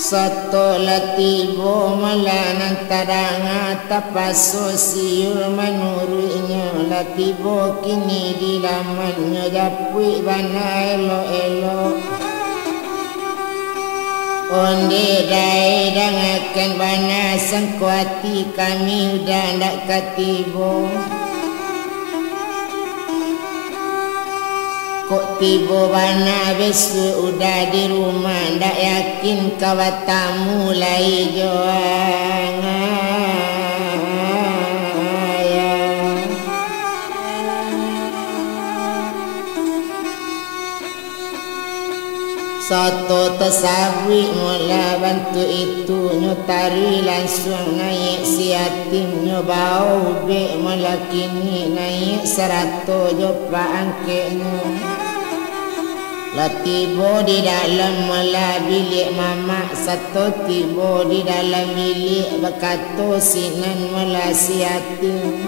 Satu latibo melanan taranga tapaso siul menurutnya latibo kini di lamannya japui bana elo-elo onde dai dangakan bana sangkuati kami udah ndak katibo kok tiba bana besok udah di rumah ndak yakin kawat tamu lai joang satu tersabui mula bantu itu nyotari langsung naik si yatim nyobau be mula kini naik 100 jopa angkeknya latibo di dalam mula bilik mama satu tibo di dalam bilik berkata sinan mula si yatim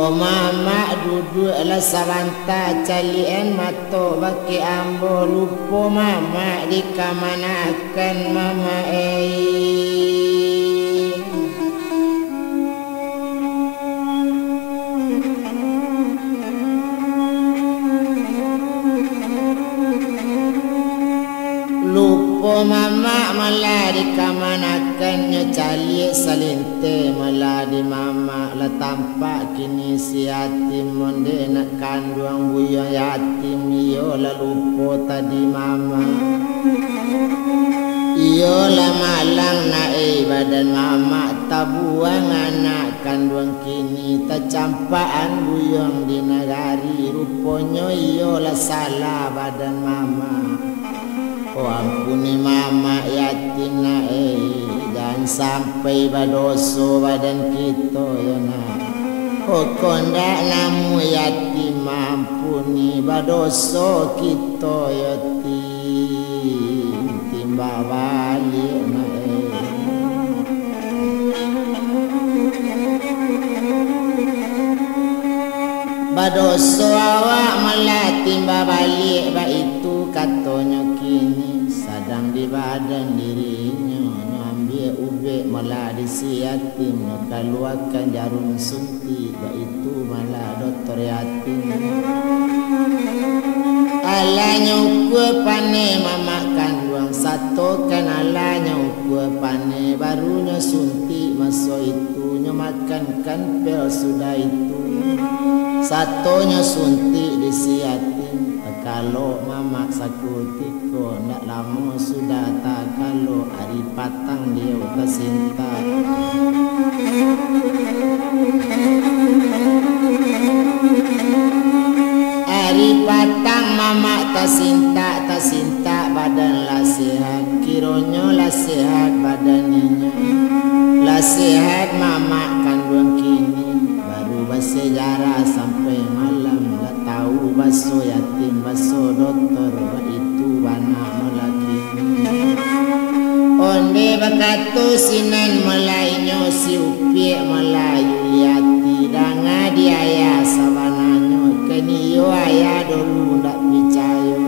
oh mama duduklah sabanta calian mato baki ambo lupa mama di kamanakan mama lupa mama malah di kamanakannya cali salinte malah di mama lah tampak kini si yatim monde nak kandung buyang yatim iyo lah lupa tadi mama iyo lah malang naik badan mama tabuang anak kandung kini tercampaan buyang di negari rupanya iyo lah salah badan mama oh ampuni mama yatim na dan sampai badoso badan kita ya nak oh kondak namu yatim ampuni badoso kita ya timba balik na badoso awak malah timba balik ba itu katanya kini sadang di badan dirinya ambil ubek malah di si yatim keluarkan jarum suntik itu malah dokter yatim alanya ukur pane mama kandung satu kan alanya ukur pane barunya suntik masa itu makan kan pel sudah itu satunya suntik di si yatim kalau mama sakutiko nak lama sudah tak kalau hari patang dia tersinta hari patang mama tersinta badan lah sehat kironya lah sehat badannya lah sehat mama kandung kini baru bersejarah sampai malam lah tahu baso yatim baso dokter itu bana melaki onde berkata sinan melainyo si upi melayu liati danga diaya sabananyo keniyo ayah dulu ndak percaya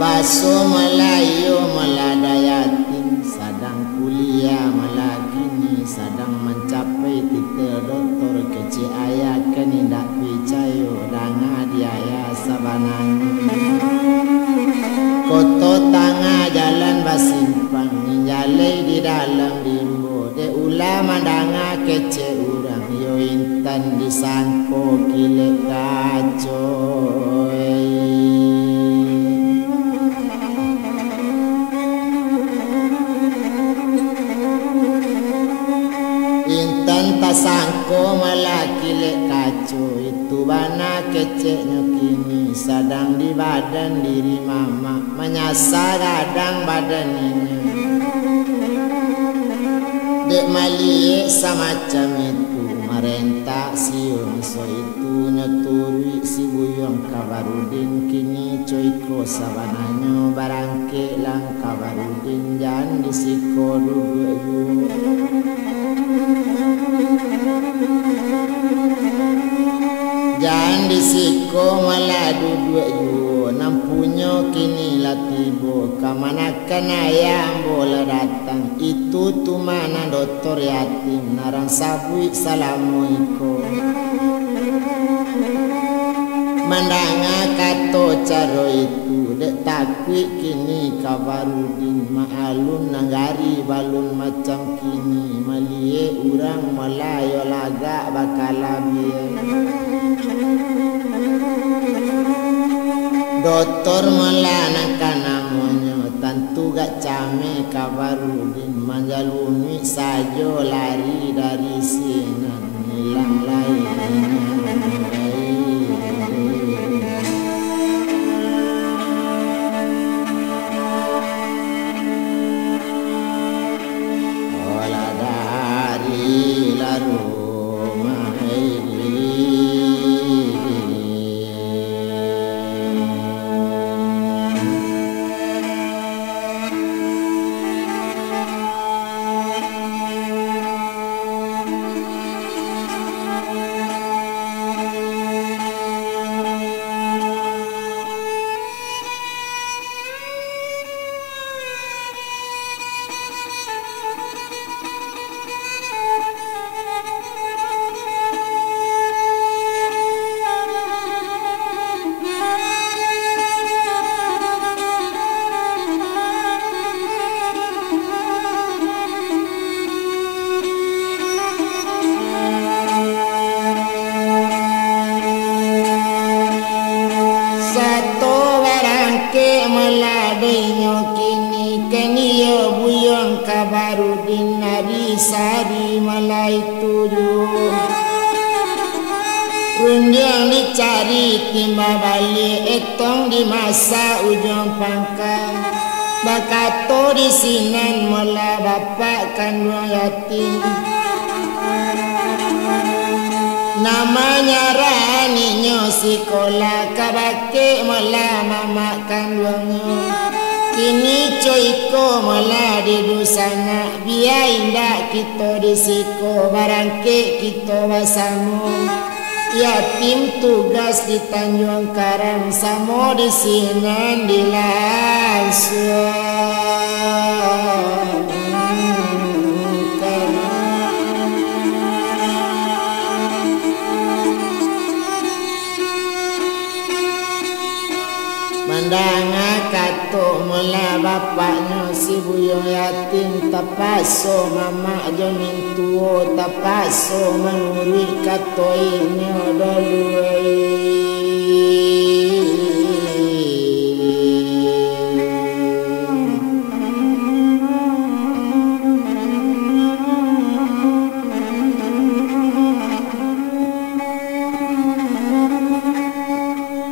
baso melayu melada yatim sadang kuliah melakini sadang mencapai titel doktor kecil ayah keni ndak percaya danga diaya sabananyo koto tangah jalan basimpang ninjalai di dalam limbo de ulama danga kece urang yo intan disangko kilek kacoy intan tasangko malah kilek kacoy itu bana keceknya kini sadang di badan diri mama menyasar kadang badan ini dek maliek semacam itu merentah siung so itu nyeturi si buyong kabarudin kini coiko sabananya barangke lang kabarudin jan disiko dulu jan disiko malah duduk ju nampunya kini la tiba, kamanakan ayam bola datang. Itu tu mana doktor yatim, narang sabui salamu iko. Mandanga kato caro itu, dek takwi kini kabarudin. Maalun nanggari balun macam kini, malie urang Melayu laga bakalabie. Doktor melanakan namanya, tentu gak came kabarudin. Manjaluni sajo lari dari sini, hilang lainnya. Sari malai tujuh rundiang dicari timba balik etong di masa ujung pangkal bakato di sinan mula bapak kandung yatim namanya Raninyo sekolah kabake mula mama kandungnya. Kini coiko mula di dusana, biar indah kita disiko, barangke kita basamu. Yatim tugas di Tanjung Karang, samo di sinan di langsung. Mandanga kato mula bapaknya si buyong yatim tapaso mama jamin tuo tapaso menuri kato ini dolui.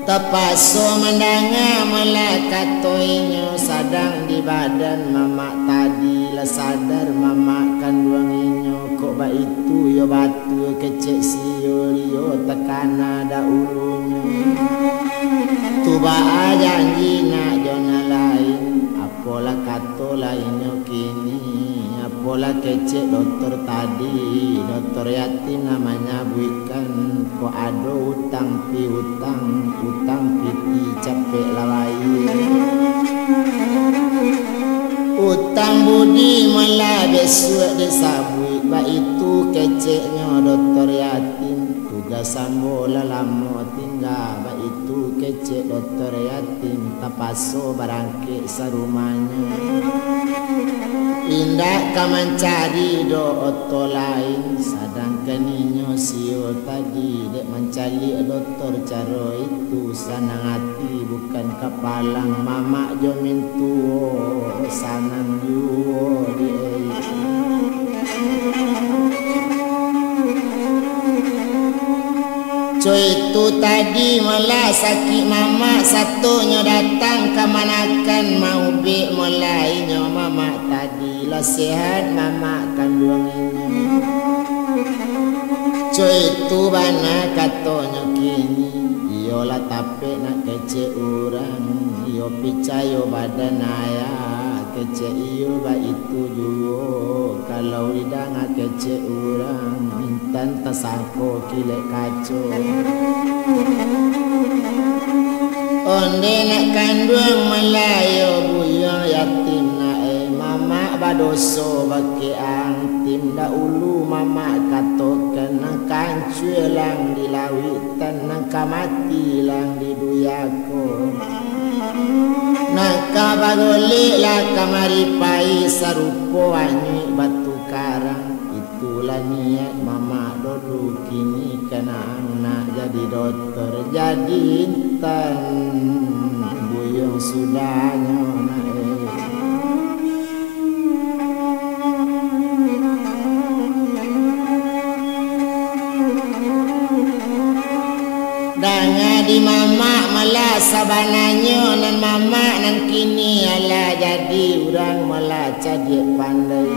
Tapaso mendanga melakatoinyo sadang di badan mama tadi lah sadar mama kandung inyo kok ba itu yo batu kecek siyo yo tekana da ulunya tuba janji nak jona lain apola kato lainyo kini apola kecek dokter tadi dokter yatim namanya buikan kok ado utang pi utang piti capek lawai utang budi malah besok disabui ba itu keceknya dokter yatim tugas sambola lama tinggal ba itu kecek dokter yatim tapaso barangke sarumanya indah kaman cari do oto lain sadangkan inyo sio tadi dek mencari doktor caro itu sanang hati bukan kepalang mama jomin tuo sanang yuo di coy itu tadi malah sakit mama satunya datang kemanakan mau be mulainya mama tadi lah sehat mama kandung ini coy itu bana katonya kini iyolah tapi nak kece orang iyo picayo badan ayah kece iyo ba itu juo kalau lidah nak kece orang intan tasangko kilek kaco Onde nak kandung Melayu buyang yatim nae mama badoso baki angtim dahulu mama katokan nang kancue lang dilawitan nang kamati lang diduyako nang kabagoli lah kamari pai sarupo anyi batu karang itulah niat mama dulu kini kena anak jadi dokter jadi intan buyung sudahnya danga di mama malah sabananya nan mama nan kini ala jadi orang malah jadi pandai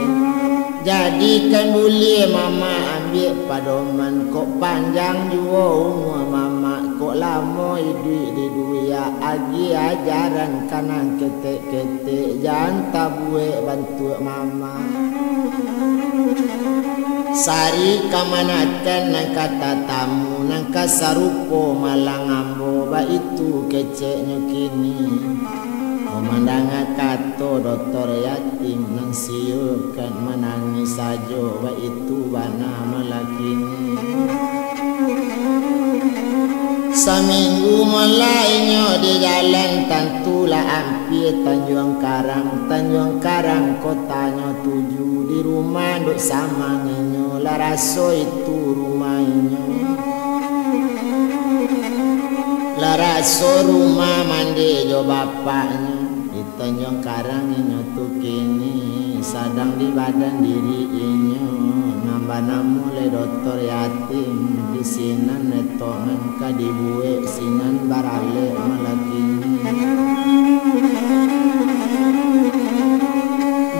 jadikan boleh mama ambil padoman kok panjang jua umur mama kok lama hidup di dunia agi ajaran kanan ketek-ketek jangan tabue bantu mama sari kamanakan nang kata tamu nang kasarupo malang ambo ba itu keceknya kini Pemandangan kato dokter yatim nang siukan menangis sajo ba itu bana melakini seminggu mulainya di jalan tantulah ampir Tanjung Karang kotanya 7 di rumah duk samanginyo laraso itu rumahnya laraso rumah mandi jo bapaknya di Tanjung Karang inyo tu kini sadang di badan diri inyo nambah namule dokter yatim di sinan netongan kadibuwe sinan barale malakini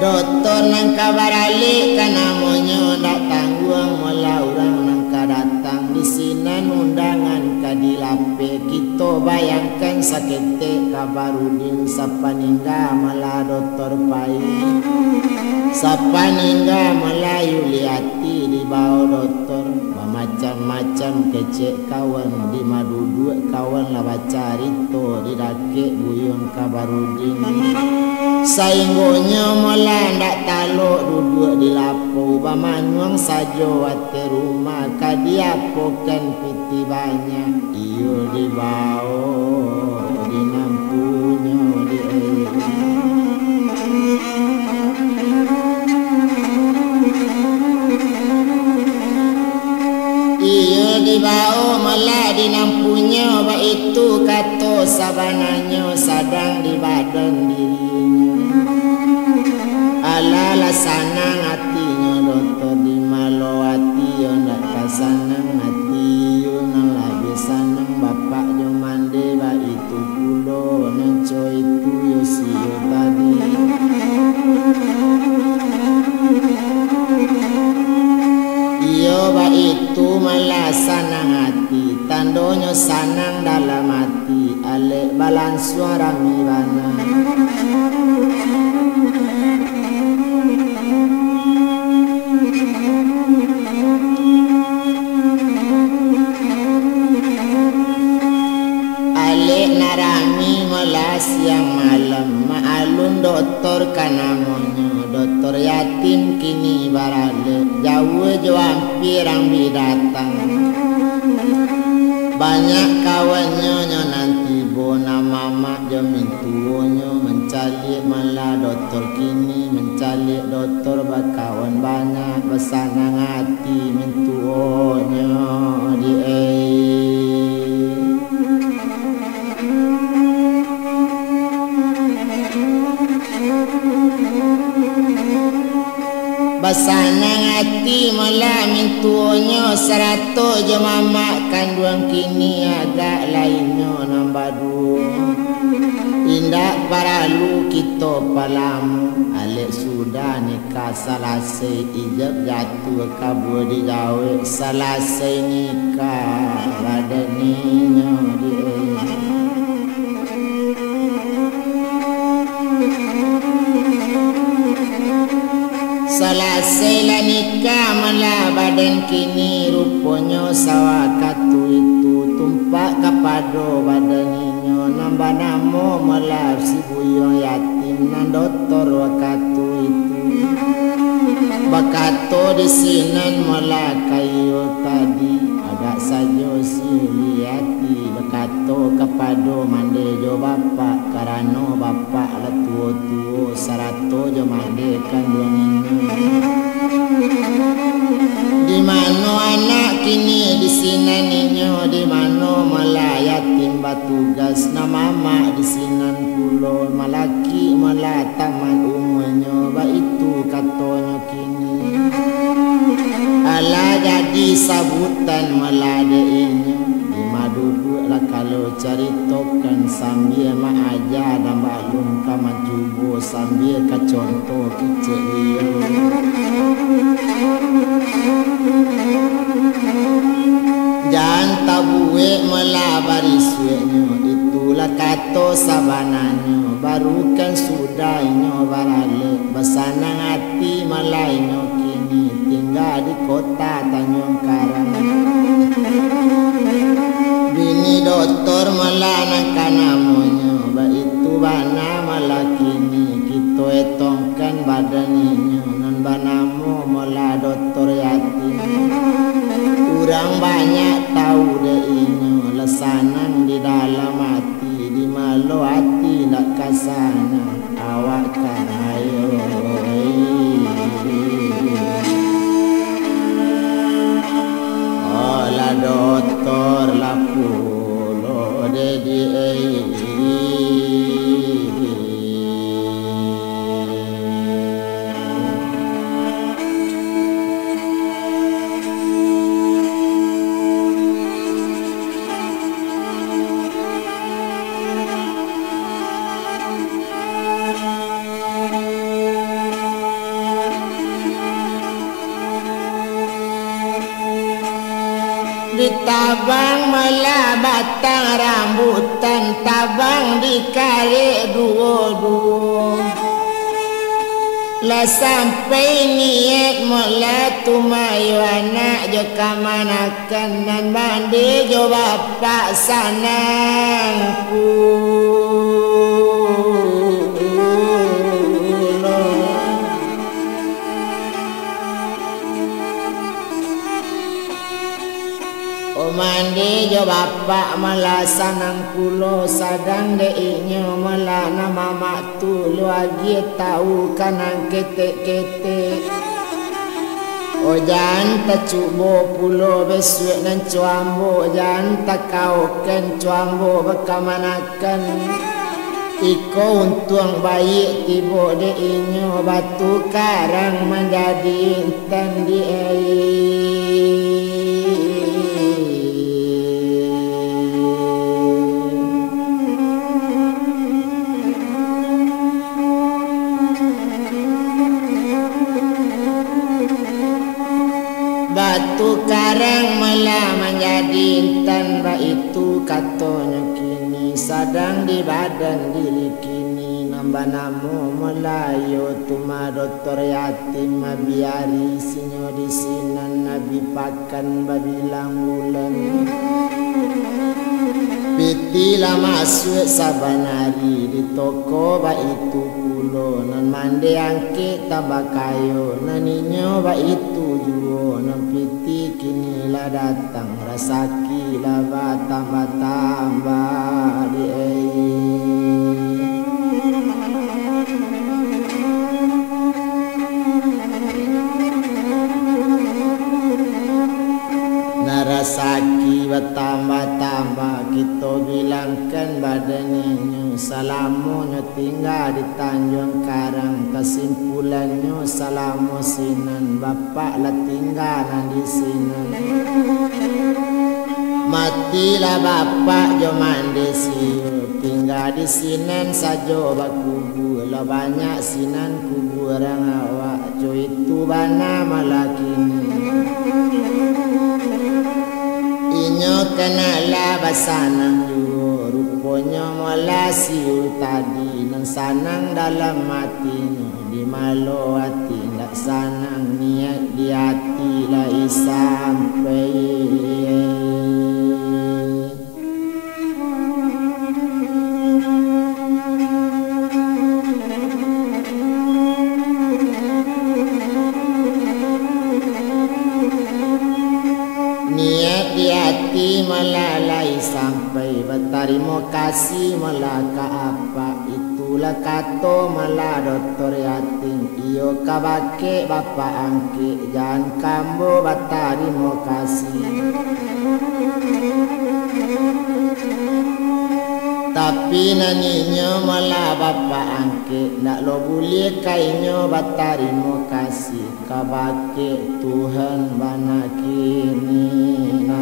dokter nang kabarale kanamonyo dak tangguang mula orang nang kadatang di sinan undangan kadilape kita bayangkan sakete kabarudin sapaningga malah dokter pai sapaningga malah Yuliati di bawah dokter macam-macam kecek kawan di madu kawan lah baca rito di dake buyung kabarudin sainggonya malah ndak talok duduk di lapo bamanyuang sajo ate rumah kadiapokan piti banyak iyo di bawah di nampunya di iyo di bawah malah di nampunya ba itu kato sabananya sadang di badan dirinya ala sanang hatinya dokter di malo hati yo ndak kasanang hati yo nang labi sanang bapak yo mande ba itu pulo nang co itu yo sio tadi iyo ba itu malah sanang hati tandonyo sanang dalam hati ale balan suara mibana siang malam maalun dokter kanamonyo dokter yatim kini barale jauh jo hampir ang bidatang banyak kawannya nyo nanti bona mama jo mintuonyo mencari malah dokter kini mencari dokter bakawan banyak besanang hati mintuonyo di basanang hati malah mintuonyo 100 jo mama kanduang kini agak lainnya nambah 2 indak paralu kita palamu alik sudah nikah selesai ijab jatuh kabur di jawa selesai nikah badaninya di selesai lah nikah malah badan kini rupanya sawakatu itu tumpak kepada badannya nambah banamo melap si buyong yatim nan doktor wakatu itu. Bakato di sinan mula kayo tadi agak sajo si liati. Bakato kepada mande jo bapak karano bapak la tuo sarato jo mande kan duanginyo. Di mano anak kini di sinan ninyo, di mano mula yatim batugas na mama di sinan pulo malaki mula taman umurnya ba itu katonyo kini. Ala jadi sabutan meladainya di madudu lah kalau ceritakan sambil maaja dan balung kamajubo sambil kacontoh kecil dia. Jangan tabue melabari suenya itulah kata sabananya baru kan sudahnya barale basanang hati malainyo kini tinggal di kota Tanjung Karang. Bini doktor melanangkan namanya ba itu bana malah kini kita etongkan badannya nan banamo mula doktor yatim. Kurang banyak tahu deinyo lesanang di dalam hati di malu hati nak kasana awak kan ayo. Ola doktor lapulo dedi ditabang mela batang rambutan tabang dikali duo-duo lah sampai niat mela tumayu anak jo kamanakan nan bandi jo bapak sanangku. Mandi jo bapak malah sanang pulo sadang deinyo malah nama mak tu lu lagi tahu kanang ketek-ketek. O jangan tak cubo pulo besok nan cuambo jangan tak kau ken cuambo bekamanakan. Iko untung baik tibo deinyo batu karang menjadi intan di air. Batu karang malah menjadi intan ba itu katanya kini sadang di badan diri kini nambah namo melayu tuma doktor yatim mabiari sinyo di sinan nabi pakan babilang bulan pitilah masuk sabanari di toko ba itu pulo nan mande angke tabakayo naninyo ba itu juo nan piti kini lah datang rasaki lah tambah di narasaki bertambah-tambah kita bilangkan badannya salamunya tinggal di Tanjung Karang kesimpulannya salamu sinan bapak lah tinggal di sinan matilah bapak jo mandi siu tinggal di sinan sajo bakubur lah banyak sinan kuburan awak jo itu bana malah kini inyo kenala basanang juo rupanya mula siu tadi nang sanang dalam hatinya di malo hati nak sanang niat di hati lah sampai kasih melaka apa itulah kato mala doktor yatim iyo kabake bapak angke jangan kambo batari mau kasih tapi naninyo mala bapak angke nak lo boleh kainyo batari mau kasih kabake Tuhan bana kini na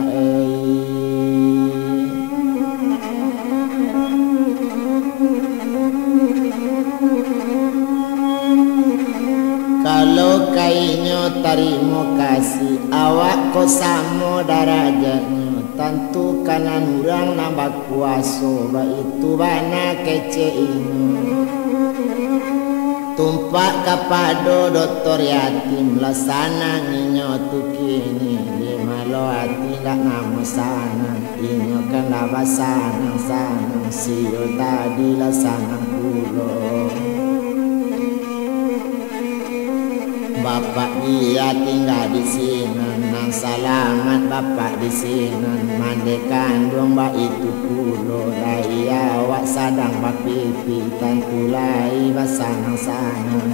kalau kainyo tarimo kasih awak ko samo darajatnya tentu kanan urang nambah kuaso ba itu bana kece ini tumpak kapado doktor yatim lasana nginyo tukini di malo hati dak namo sana inyo kan labasanang sanang siyo tadi lasanang kulo bapak dia tinggal di sini nang salamat bapak di sini mande kandung ba itu kulo lai awak sadang bak pipi tantu lai basanang sanang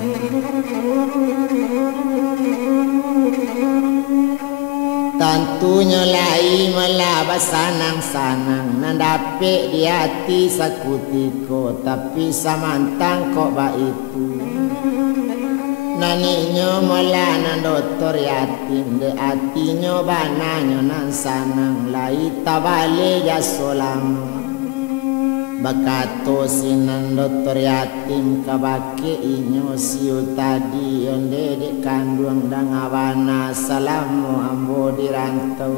tantunya lai melaba sanang-sanang nandape di hati sakutiko tapi samantang kok ba itu naninyo melana doktor yatim de hatinya bananyo nan sanang lai tabale jasolam bakato sinan doktor yatim kabake inyo siu tadi onde de kandung dangawana salamu ambo dirantau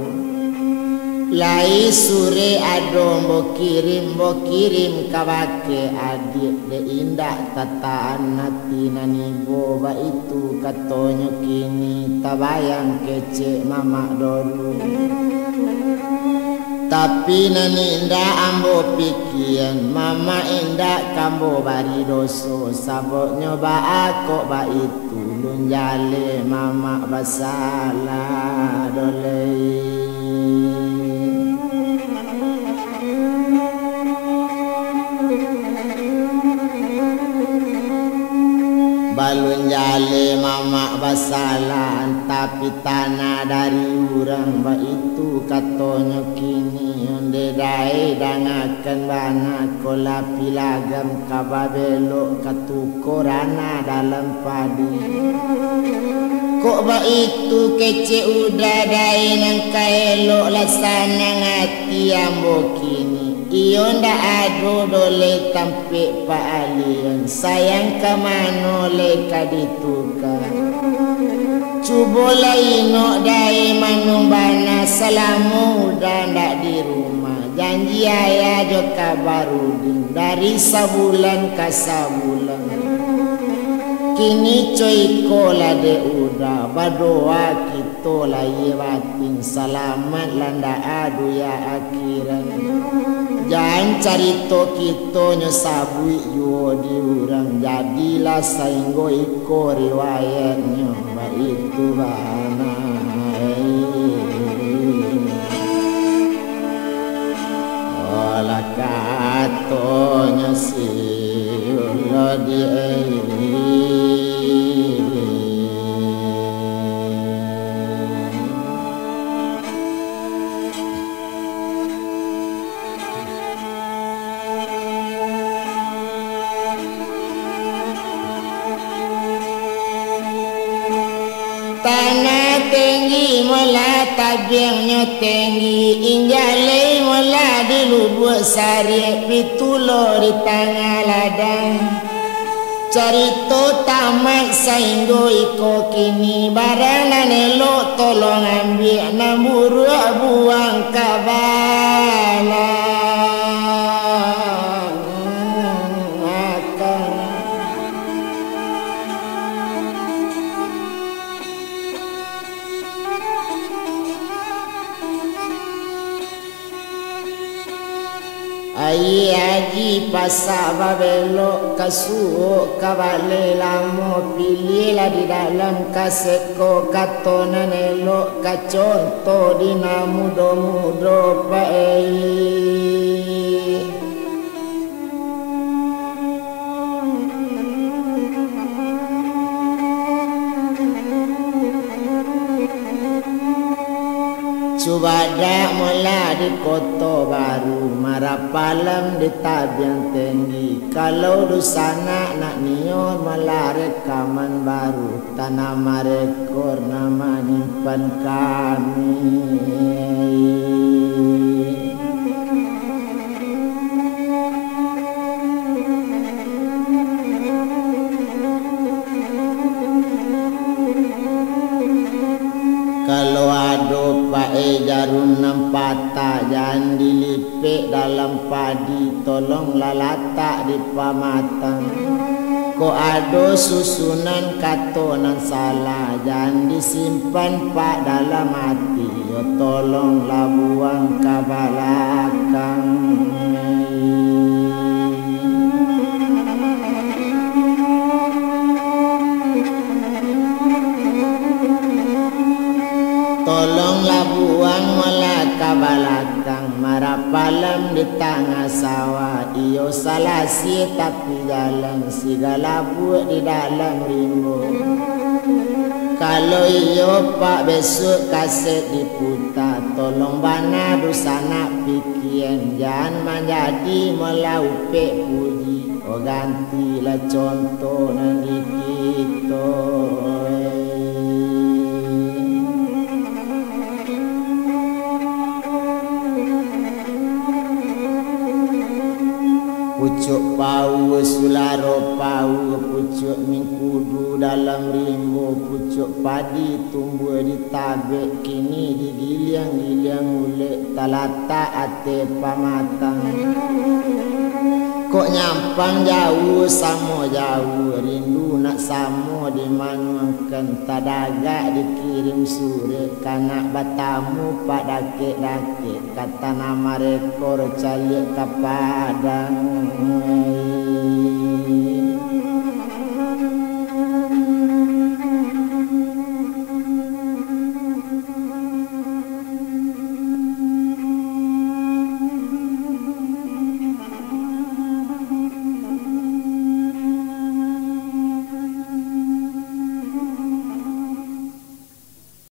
lai sure ado mbo kirim kabake adik de indah tataan hati nani boba itu katonyo kini tabayang kece mama dulu tapi nani indah ambo pikian mama indah kambo bari doso saboknya ba ako ba itu lunjale mama basalah dolei balun jale mama basalan tapi tanah dari urang ba itu katonyo kini onde dae dangakan bana kola pilagam kababelo katukorana dalam padi kok ba itu kece udah dae nang kaelo lasana ngati ambo kini iyo nda ado dole tampe pa alian sayang kamano le kadituka cubola ino dai manumbana salamu udah ndak di rumah janji ayah jo kabarudin dari sabulan ke sabulan kini coy kola de udah badoa kita layewatin selamat landa adu ya akhiran jangan carito kita nyosabui yo diurang jadilah sainggo iko riwayatnya ba itu bana olah katonya si ulo di tanah tinggi mula tabingnya tinggi injale mula di lubuk sari pitulo di tengah ladang carito tamat sainggo iko kini barana nelo tolong ambil namburu buang kabala Ai aji pasak babelo kasuo kabale lamo pilihlah di dalam kaseko katona nelo kaconto di namudo-mudo paei Subada mula di kota baru, marapalam di tabian tinggi. Kalau dusana nak nior mula rekaman baru, tanah marekor nama nyimpan kami. Kalau ada pae jarum nampata, jangan dilipik dalam padi, tolong lalatak di pamatang. Ko ada susunan kata nan salah, jangan disimpan pak dalam hati, yo tolonglah buang ke belakang. Tolonglah buang melaka balakang, marapalam di tengah sawah. Iyo salah si tapi jalan, segala buat di dalam rimbo. Kalau iyo pak besok kaset diputar, tolong bana dusana pikian, jangan menjadi melaupek puji. Oh gantilah contoh nanti kita. Pucuk pau sularo pau, pucuk mingkudu dalam rimbo, pucuk padi tumbuh di tabek, kini digiliang-giliang ulek talata ate pamatang. Kok nyampang jauh samo jauh, rindu nak samo dimanuangkan, tadaga dikirim surat kanak batamu pak dakik-dakik, kata nama rekor calik ke padang.